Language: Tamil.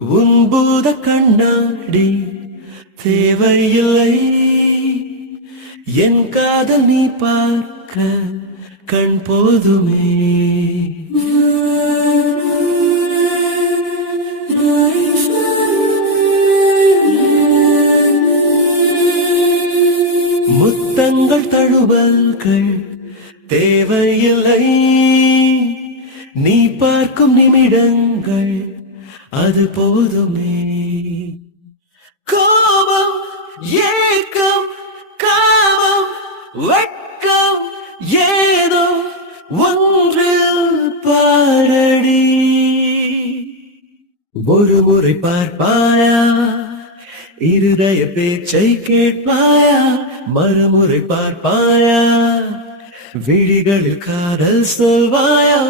உன்பூத கண்ணாடி தேவையில்லை, என் காதல் நீ பார்க்க கண் போதுமே. முத்தங்கள் தழுவல்கள் தேவையில்லை, நீ பார்க்கும் நிமிடங்கள் அது போதுமே. கோபம், ஏக்கம், காமம், வெட்கம் ஏதோ ஒன்றில் பாரடி. ஒரு முறை பார்ப்பாயா, இருதய பேச்சை கேட்பாயா, மறுமுறை பார்ப்பாயா, விழிகளில் காதல் சொல்வாயா.